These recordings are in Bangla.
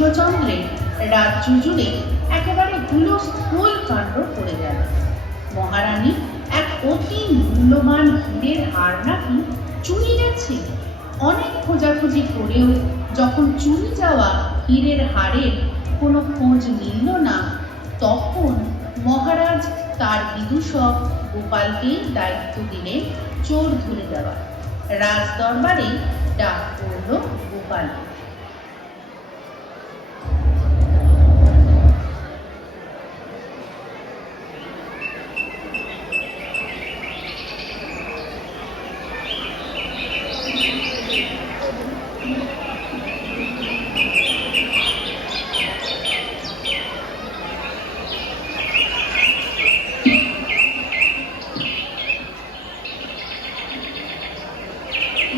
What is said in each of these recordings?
কৃষ্ণচন্দ্রের রাজ্য জুড়ে একেবারে হুলস্থুল কাণ্ড পড়ে গেল। মহারানী এক অতি মূল্যবান হীরের হার নাকি চুরি গেছে। অনেক খোঁজাখুঁজি করেও যখন চুরি যাওয়া হীরের হারের কোনো খোঁজ মিলল না, তখন মহারাজ তার বিদূষক গোপালকেই দায়িত্ব দিলেন চোর ধরে দেওয়ার। রাজ দরবারে ডাক পড়ল গোপাল।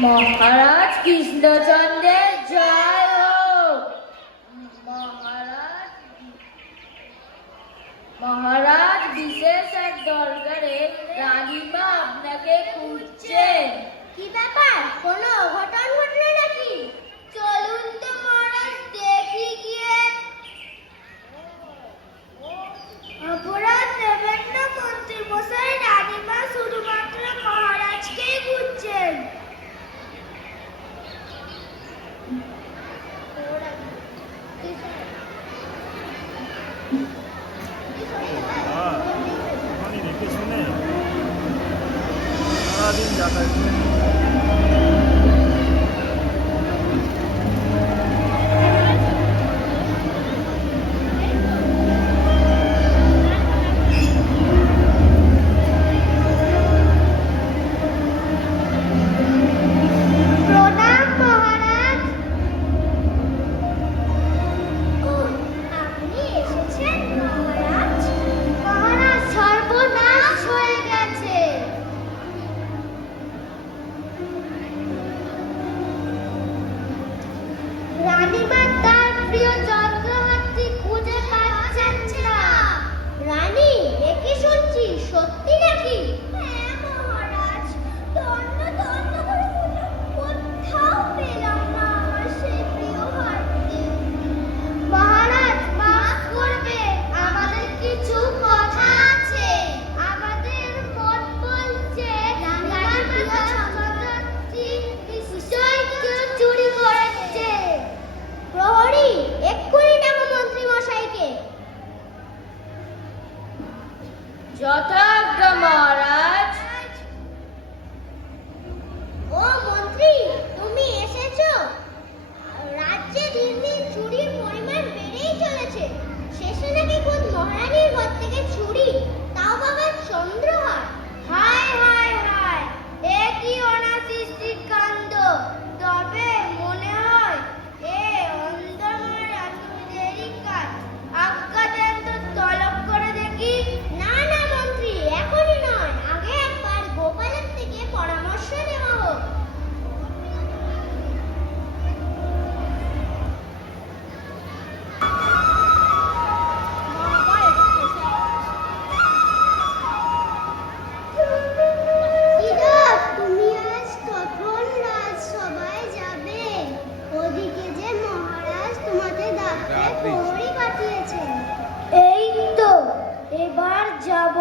মহারাজ কৃষ্ণচন্দ্রের জয় হোক। মহারাজ বিশেষ এক দরকারে রানীমা আপনাকে খুঁজছেন। কি ব্যাপার? কোনো অঘটন ঘটলো নাকি? চলুন তো মহারাজ দেখি গিয়ে। অপরাধ নেবেন না মন্ত্রী মশাই, রানীমা শুধুমাত্র মহারাজকেই খুঁজছেন। দেখে শুনে সারাদিন যাতায়াত প্রণাম মহারাজ। ও, আপনি এসেছেন মহারাজ? মহারাজ, সর্বনাশ হয়ে গেছে। রানীমা তার প্রিয় যন্ত্রহাতটি খুঁজে পাচ্ছেন না। রানী, এ কি শুনছি, সত্যি নাকি? হ্যাঁ মহারাজ, তন্ন তন্ন করে কোথাও পেলাম না আমার সেই প্রিয় হারটি। মহারাজ, মাফ করবেন, আমাদের কিছু কথা আছে। আমাদের মন বলছে রানীমার প্রিয় যন্ত্রহাতটি নিশ্চয়ই কেউ চুরি করেছে। প্রহরী, এক্ষুনি ডাকো মন্ত্রী মশাইকে। যথাজ্ঞা মহারাজ। ও মন্ত্রী, তুমি এসেছো? রাজ্যে দিন দিন চুরির পরিমাণ বেড়েই চলেছে। শেষে নাকি খোদ মহারানীর ঘর থেকে চুরি, তাও বাবার চন্দ্রহার। হায় হায় হায়, এ কি অনাসৃষ্টির কাণ্ড! তবে মনে হয় এ অন্ধকার তুমি দেরি কাজ। আজ্ঞা দেন তো তলব করে দেখি। না না মন্ত্রী, এখনই নয়, আগে একবার গোপালের থেকে পরামর্শ নেওয়া হোক। ইদব, তুমি আজ কখন রাজসভায় যাবে? ওদিকে যে মহারাজ তোমাকে ডাকতে প্রহরী পাঠিয়েছেন। এই তো এবার যাব।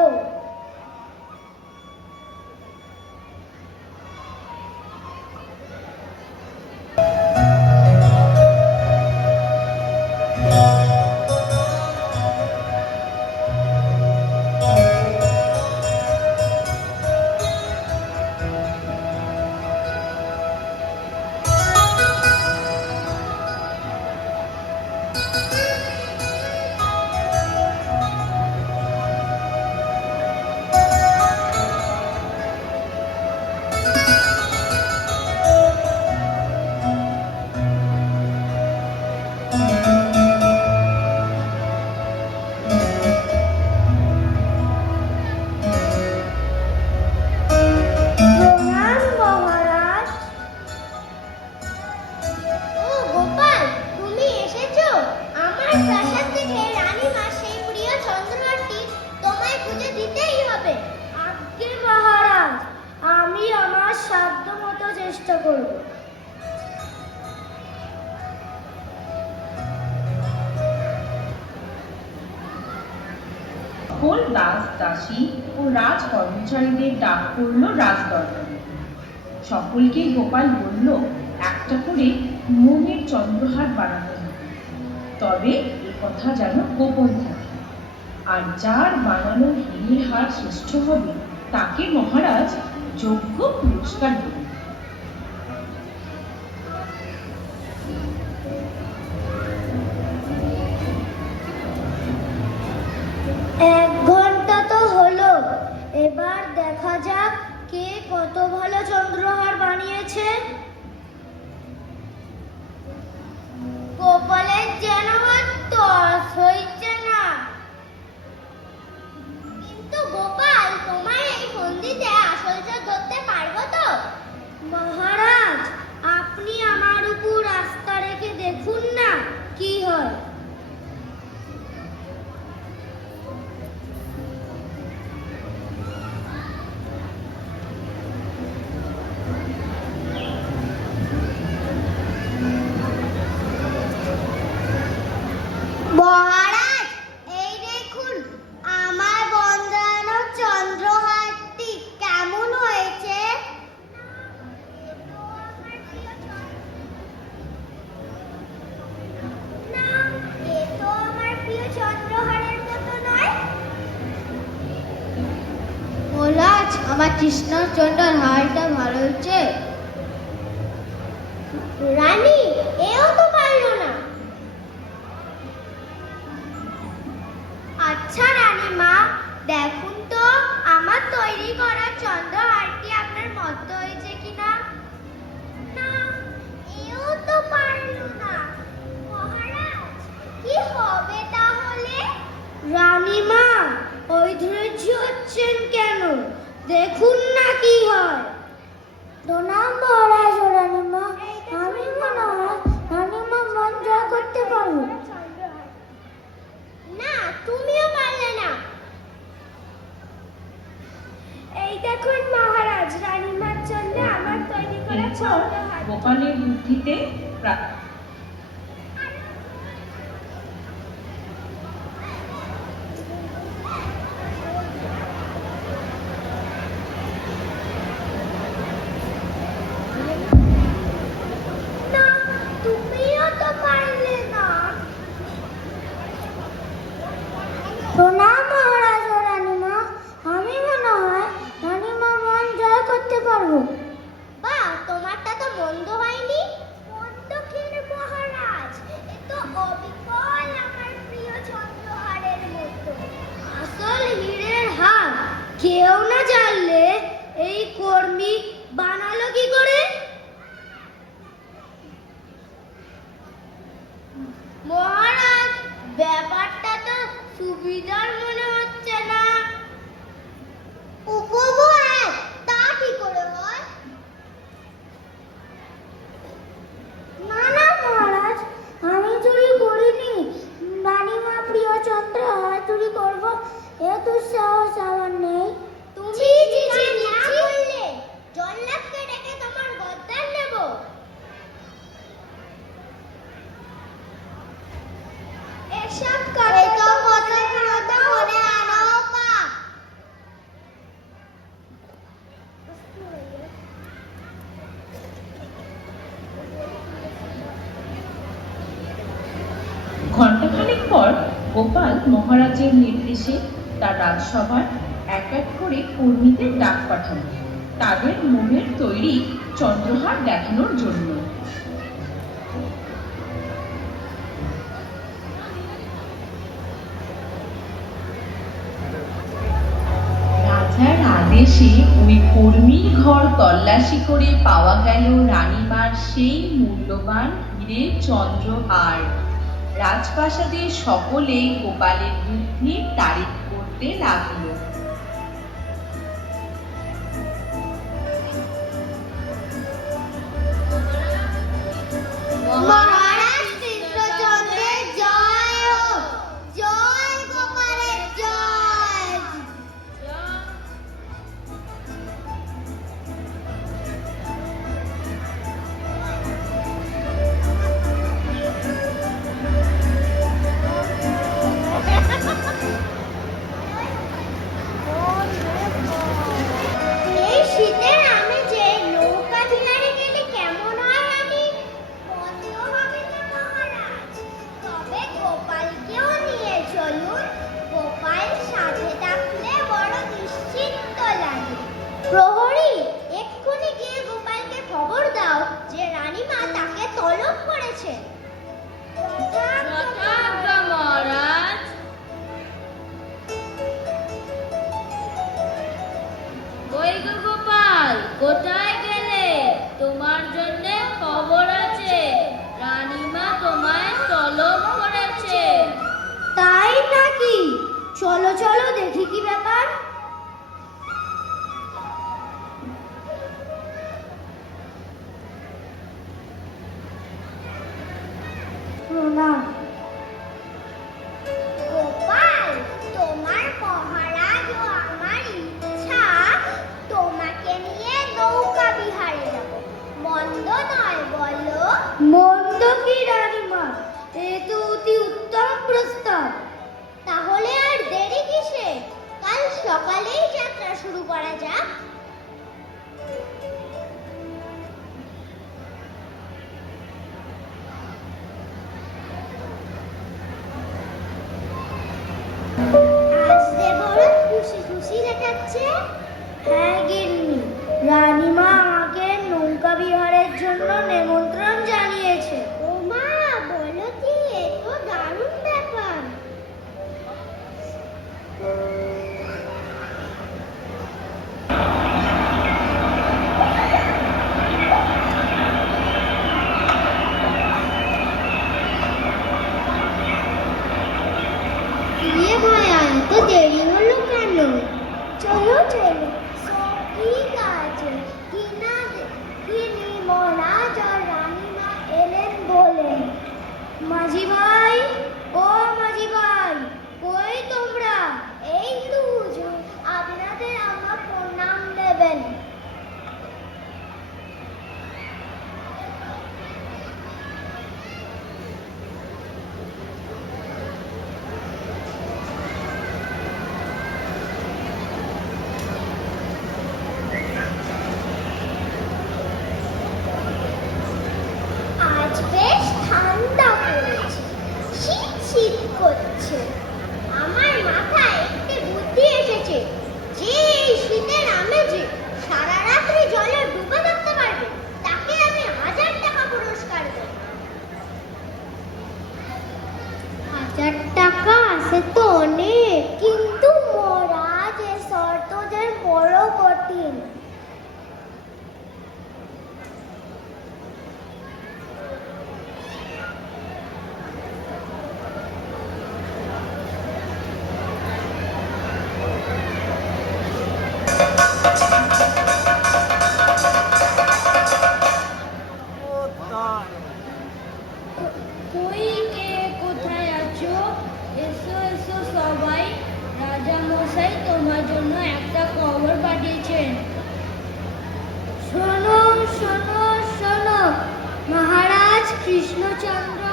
সকল দাস দাসী ও রাজ কর্মচারীদের ডাক পড়ল রাজদরবারে। সকলকে গোপাল বলল একটা করে মোমের চন্দ্রহার বানাতে হবে, তবে এ কথা যেন গোপন থাকে। আর যার বানানো হীরের হার শ্রেষ্ঠ হবে তাকে মহারাজ যোগ্য পুরস্কার দেবেন। 1 ঘন্টা তো হলো, এবার দেখা যাক কে কত ভালো চন্দ্রহার বানিয়েছে। গোপালের যেন আর তর্স হইছে না। কিন্তু গোপাল, তোমার এই ফন্দিতে আসল চোর ধরতে পারবো তো? মহারাজ, আপনি আমার উপর আস্থা রেখে দেখুন না কি হয়। মহারাজ, এই দেখুন আমার বন্ধানো চন্দ্রহারটি কেমন হয়েছে। না, এ তো আমার প্রিয় চন্দ্রহারের মতো নয়। মহারাজ, আমার কৃষ্ণচন্দ্রের হারটা ভালো হয়েছে। রানী, এও তো পারলো না। আচ্ছা রানীমা, দেখুন তো আমার তৈরি করা চন্দ্রহারটি আপনার মতো হয়েছে কিনা। না, এও তো পারলো না। মহারাজ, কি হবে তাহলে? রানীমা, ওই ধৈর্য হচ্ছেন কেন? দেখুন না কি হয়। প্রণাম মহারাজ ও রানীমা, আমি মনে হয় রানীমা মন জয় করতে পারবো। না, তুমিও পারলে না। এই দেখুন মহারাজ, রানীমার জন্য আমার তৈরি করা এরপর চন্দ্রহার। গোপালের বুদ্ধিতে না, তুমিও তো পারলে না। প্রণাম মহারাজ ও রানীমা, আমি মনে হয় রানীমা মন জয় করতে পারবো। বাহ, তোমারটা তো মন্দ হয়নি। মন্দ কেন মহারাজ, এ তো অবিকল আমার প্রিয় চন্দ্রহারের মতো। আসল হীরের হার কেউ না জানলে এই কর্মী বানালো কি করে? মহারাজ, ব্যাপারটা তো সুবিধার মনে হচ্ছে না। উপভোগ, তা কি করে হয়? না না মহারাজ, আমি চুরি করিনি। রানীমা প্রিয় চন্দ্রহার চুরি করব এ দুঃসাহস আমার নেই। তুমি না বললে জল্লাদকে ডেকে তোমার গদ্দার নেব। এসব কথা মনে আনো না। ঘণ্টাখানেক পর গোপাল মহারাজের নির্দেশে তার রাজসভায় এক এক করে কর্মীদের ডাক পাঠালো তাদের মোমের তৈরি চন্দ্রহার দেখানোর জন্য। রাজার আদেশে ওই কর্মীর ঘর তল্লাশি করে পাওয়া গেল রানীমার সেই মূল্যবান হীরের চন্দ্রহার। রাজপ্রাসাদে সকলে গোপালের বুদ্ধির তারিফ করতে লাগলো। মহারাজ কৃষ্ণচন্দ্রের জয় হোক, জয় গোপালের জয়। প্রহরী, এক্ষুনি গিয়ে গোপালকে খবর দাও যে রানীমা তাকে তলব করেছে। যথাজ্ঞা মহারাজ। ওই গো গোপাল, কোথায় গেলে? তোমার জন্য খবর আছে, রানীমা তোমায় তলব করেছে। তাই নাকি? চলো চলো দেখি কি ব্যাপার। প্রণাম। গোপাল, তোমার মহারাজ ও আমার ইচ্ছা তোমাকে নিয়ে নৌকা বিহারে যাব। মন্দ নয় বলো? মন্দ কি রানীমা, এ তো অতি উত্তম প্রস্তাব। তাহলে আর দেরি কিসে? কাল সকালেই যাত্রা শুরু করা যাক। আজ যে বড় খুশি খুশি দেখাচ্ছে। হ্যাঁ গিন্নি, রানীমা আমাকে নৌকা বিহারের জন্য নিমন্ত্রণ জানিয়েছে। ও মা, বলো কি, এ তো দারুণ ব্যাপার। ये भाया, तो देरी হলো কেন? চলো চলো, সব ঠিক আছে। কিনি মহারাজ আর রানীমা এলেন বলেন। মাঝি ভাই, ও মাঝি ভাই, কই তোমরা? এই তো হুজুর, আপনাদের আমার প্রণাম দেবেন। আজ বেশ ঠান্ডা পড়েছে, শীত শীত করছে। আমার মাথায় একটি বুদ্ধি এসেছে যে এই শীতের আমেজে সারা রাত্রি জলে ডুবে থাকতে পারবে, তাকে আমি 1000 টাকা পুরস্কার দেব। 1000 টাকা সে তো অনেক, কিন্তু মহারাজ এ শর্ত যে বড় কঠিন। কই কে কোথায় আছো? এসো এসো সবাই, রাজা মশাই তোমার জন্য একটা খবর পাঠিয়েছেন। শোনো শোনো শোনো, মহারাজ কৃষ্ণচন্দ্র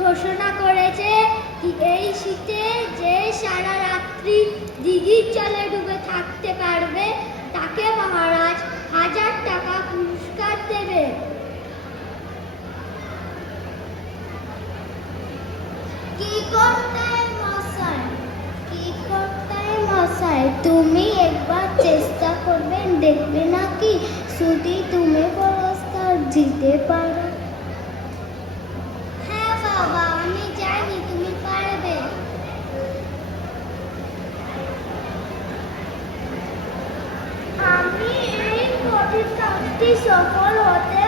ঘোষণা করেছে এই শীতে যে সারা রাত্রি দিঘির জলে ডুবে থাকতে পারবে তাকে মহারাজ 1000 টাকা পুরস্কার দেবে। কি করতে মশাই, কি করতে মশাই, তুমি একবার চেষ্টা করবেন, দেখবে নাকি যদি তুমি পুরস্কার জিতে পারো। হ্যাঁ বাবা, আমি জানি তুমি পারবে। আমি এই কঠিন কাজটি সফল হতে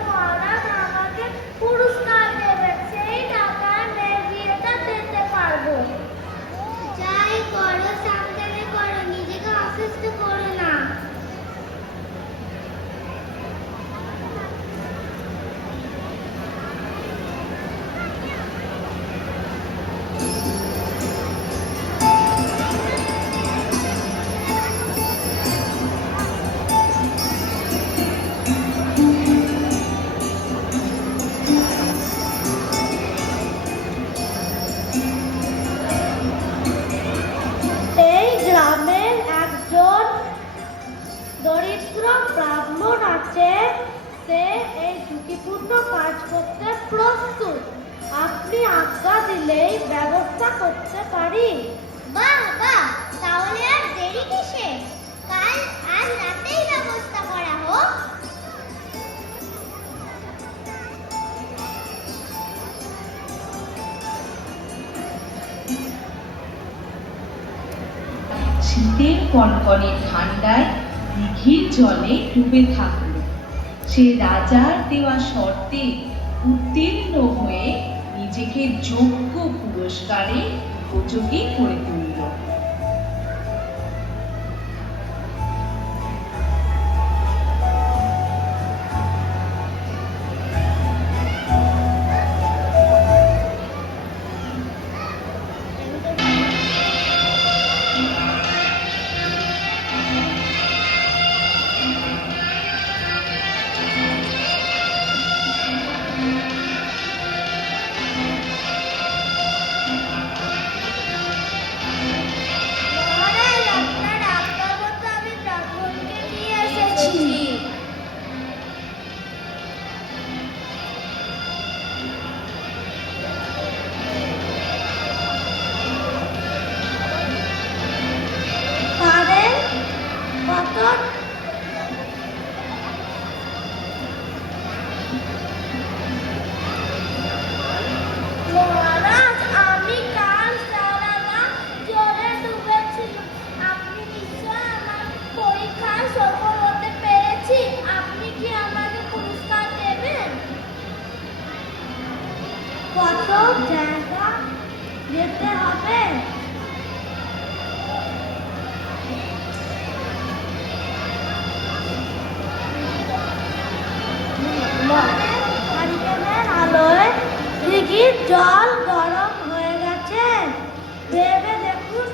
মহারাজ আমাকে পুরস্কার দেবেন, সেই টাকা নেগিয়েটা দিতে পারবো। যাই করো সাবধানে করো, নিজেকে অসুস্থ করো না। আপনি আজ্ঞা দিলেই ব্যবস্থা করতে পারি। বাহ বাহ, তাহলে আর দেরি কিসে? আজ রাতেই ব্যবস্থা করা হোক। শীতের কনকনে ঠান্ডায় দিঘির জলে ডুবে থাকলো। সে রাজার দেওয়া শর্তে উত্তীর্ণ হয়ে নিজেকে যোগ্য পুরস্কারে উপযোগী করে তুলল। মহারাজ, আপনার আজ্ঞা মতো আমি ব্রাহ্মণকে নিয়ে এসেছি। পারেন কত মহারাজ, আমি কাল সারা রাত জলে ডুবেছিলাম। আপনি নিশ্চয় আমার পরীক্ষায় সফল হতে পেরেছি। আপনি কি আমাকে পুরস্কার দেবেন? কত জায়গা যেতে হবে? হারিকেনের আলোয় দিঘির জল গরম হয়ে গেছে, ভেবে দেখুন।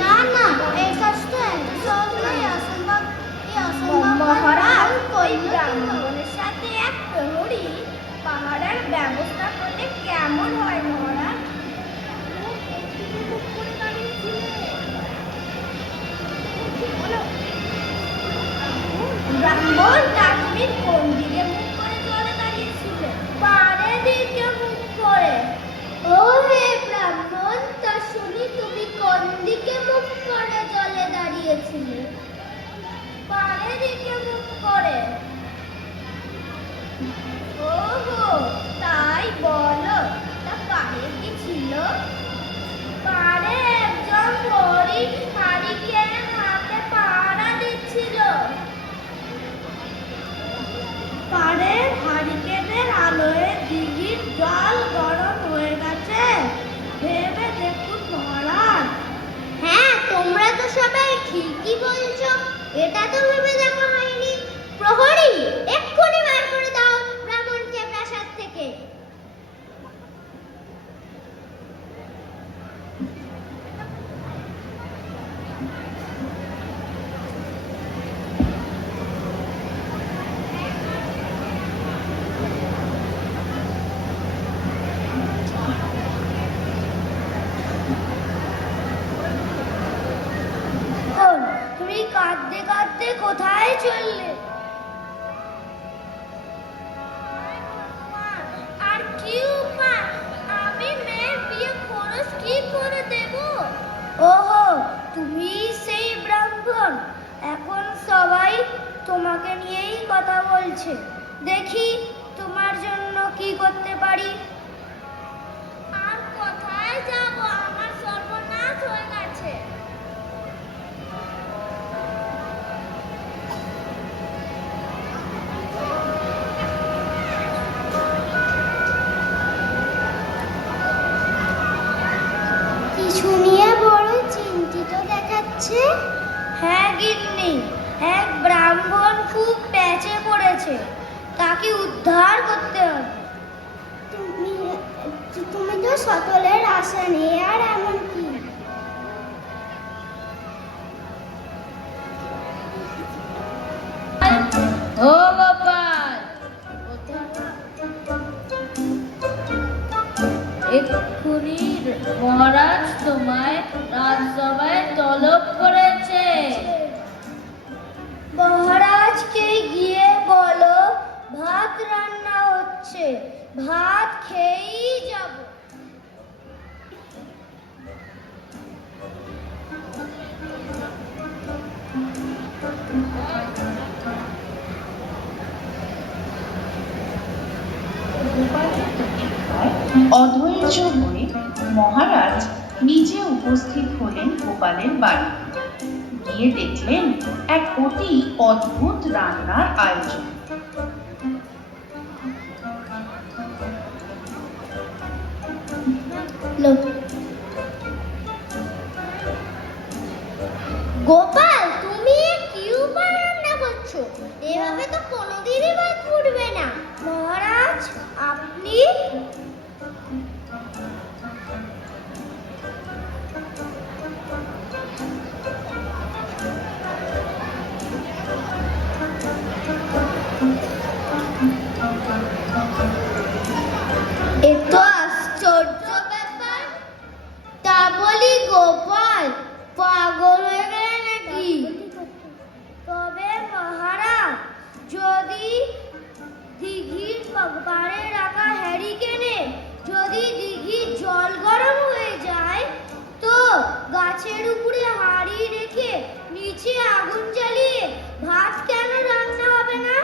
না না, এই কাজটা একদমই অসম্ভব। এই অসম্ভব মহারাজ, ওই করলে কি হবে? ব্রাহ্মণের সাথে এক প্রহরী পাহাড়ের ব্যবস্থা করতে কেমন হয় মহারাজ? ব্রাহ্মণ কাশ্মীর কোন দিকে মুখ করে জলে দাঁড়িয়েছিল? পাড়ের দিকে মুখ করে। ও হে ব্রাহ্মণ, তা শুনি তুমি কোন দিকে মুখ করে জলে দাঁড়িয়েছিলে? পাড়ের দিকে মুখ করে। ওহো, তাই বলো। তা পাড়ে কি ছিল? পাড়ে একজন হরি হারিকেন হাতে পাহারা দিচ্ছিল। পাড়ের হারিকেনের আলোয় দিঘির জল গরম হয়ে গেছে, ভেবে দেখুন মহারাজ। হ্যাঁ, তোমরা তো সবাই ঠিকই বলছো। এটা তো ভেবে দেখা হয়নি। প্রহরী, এক্ষুনি বার করে দাও ব্রাহ্মণকে প্রাসাদ থেকে। তুমি কাঁদতে কাঁদতে কোথায় চললে? আর কি উপায়? আমি মেয়ের বিয়ে খরচ কি করে দেব? ওহো, তুমি সেই ব্রাহ্মণ। এখন সবাই তোমাকে নিয়েই কথা বলছে। দেখি তোমার জন্য কি করতে পারি। আর কোথায় যাব? আমার সর্বনাশ হয়ে গেছে। কিছু নিয়ে বড় চিন্তিত দেখাচ্ছে। হ্যাঁ গিন্নি, এক ব্রাহ্মণ খুব প্যাচে পড়েছে। তাকে উদ্ধার করতে হবে। তুমি তো সকলের আশা নেই, আর এমন কি? ও গোপাল, এক্ষুনি মহারাজ তোমায় রাজসভায় তলব করেছে। মহারাজ ভাত খেয়েই যাব। গোপালের প্রতীক্ষায় অধৈর্য হয়ে মহারাজ নিজে উপস্থিত হলেন গোপালের বাড়ি। গিয়ে দেখলেন এক অতি অদ্ভুত রান্নার আয়োজন। গোপাল, তুমি এ কি উপায় রান্না করছো? এভাবে তো কোনোদিনই ভাত ফুটবে না। মহারাজ, আপনি এত আশ্চর্য ব্যাপার। তা বলি গোপাল, পাগল হয়ে গেলে নাকি? তবে মহারাজ, যদি দিঘির পাড়ে রাখা হ্যারিকেনে যদি দিঘির জল গরম হয়ে যায়, তো গাছের উপরে হাঁড়ি রেখে নিচে আগুন জ্বালিয়ে ভাত কেন রান্না হবে না?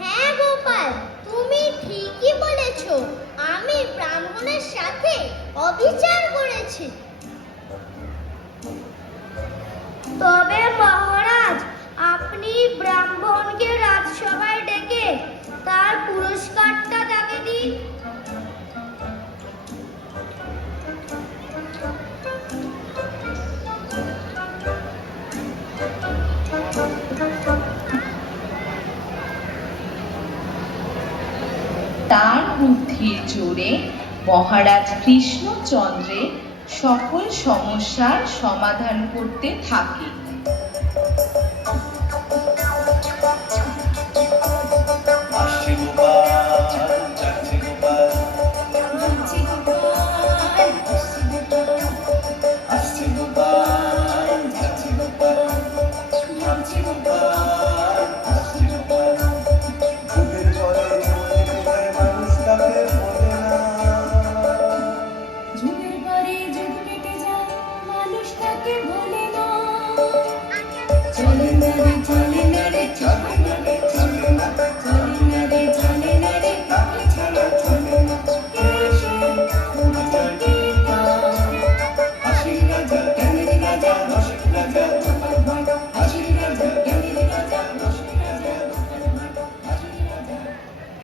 হ্যাঁ গোপাল, তুমি ঠিকই বলেছো। আমি ব্রাহ্মণের সাথে অবিচার করেছি। তবে মহারাজ, আপনি ব্রাহ্মণকে রাজসভায় ডেকে তার পুরস্কারটা তাকে দিন। তার বুদ্ধির জোরে মহারাজ কৃষ্ণচন্দ্রের সকল সমস্যার সমাধান করতে থাকে।